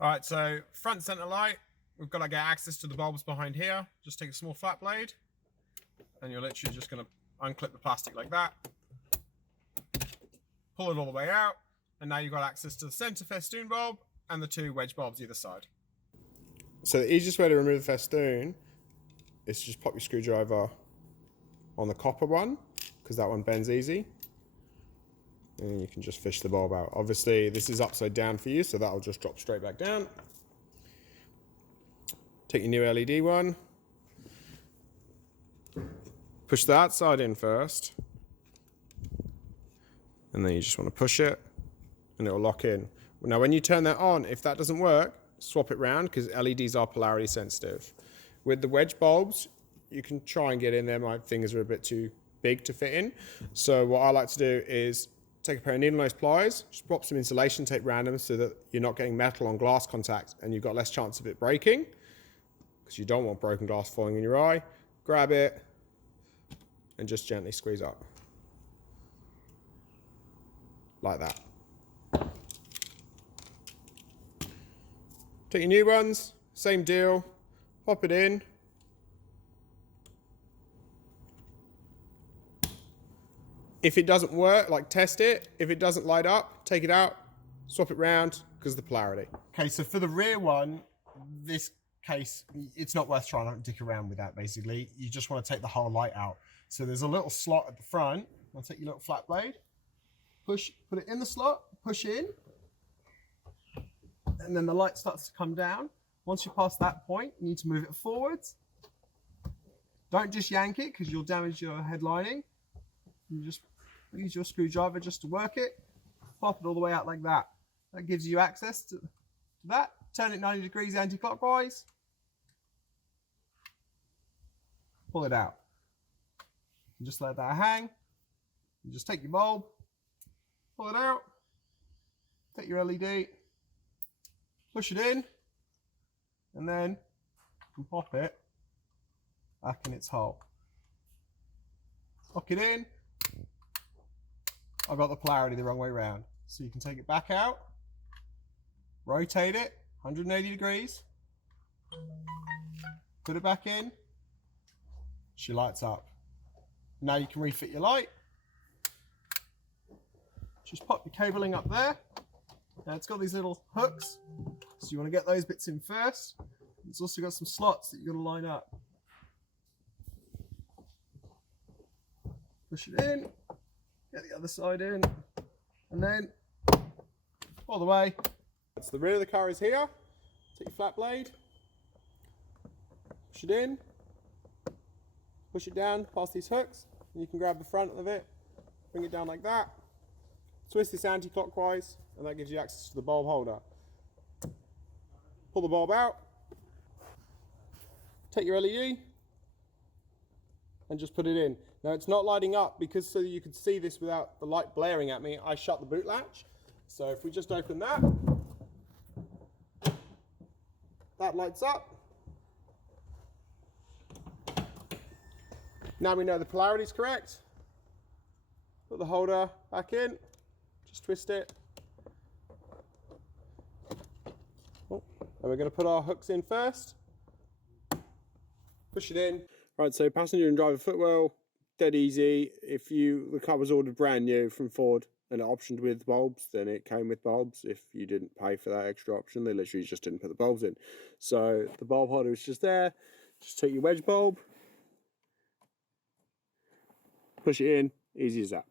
Alright, so front center light, we've got to get access to the bulbs behind here. Just take a small flat blade, and you're literally just going to unclip the plastic like that, pull it all the way out, and now you've got access to the center festoon bulb and the two wedge bulbs either side. So the easiest way to remove the festoon is to just pop your screwdriver on the copper one, because that one bends easy. And you can just fish the bulb out. Obviously, this is upside down for you, so that'll just drop straight back down. Take your new LED one. Push the outside in first. And then you just want to push it, and it'll lock in. Now, when you turn that on, if that doesn't work, swap it round, because LEDs are polarity sensitive. With the wedge bulbs, you can try and get in there. My fingers are a bit too big to fit in. So what I like to do is take a pair of needle nose pliers, just pop some insulation tape around them so that you're not getting metal on glass contact and you've got less chance of it breaking, because you don't want broken glass falling in your eye. Grab it and just gently squeeze up. Like that. Take your new ones, same deal, pop it in. If it doesn't work, like test it. If it doesn't light up, take it out, swap it round, because of the polarity. Okay, so for the rear one, this case, it's not worth trying to dick around with that, basically. You just want to take the whole light out. So there's a little slot at the front. I'll take your little flat blade, push, put it in the slot, push in, and then the light starts to come down. Once you pass that point, you need to move it forwards. Don't just yank it, because you'll damage your head lining. You just use your screwdriver just to work it, pop it all the way out like that. That gives you access to that. Turn it 90 degrees anti-clockwise. Pull it out. And just let that hang. You just take your bulb, pull it out, take your LED, push it in, and then you can pop it back in its hole. Lock it in. I got the polarity the wrong way around. So you can take it back out, rotate it 180 degrees, put it back in, she lights up. Now you can refit your light. Just pop your cabling up there. Now it's got these little hooks, so you want to get those bits in first. It's also got some slots that you're going to line up. Push it in, get the other side in, and then all the way. So the rear of the car is here. Take your flat blade, push it in, push it down past these hooks, and you can grab the front of it, bring it down like that, twist this anti-clockwise, and that gives you access to the bulb holder. Pull the bulb out, take your LED, and just put it in. Now it's not lighting up, because so you could see this without the light blaring at me, I shut the boot latch. So if we just open that, that lights up. Now we know the polarity is correct. Put the holder back in, just twist it. Oh, and we're going to put our hooks in first. Push it in. Right, so passenger and driver footwell, dead easy. If the car was ordered brand new from Ford and it optioned with bulbs, then it came with bulbs. If you didn't pay for that extra option, they literally just didn't put the bulbs in. So the bulb holder is just there. Just take your wedge bulb, push it in, easy as that.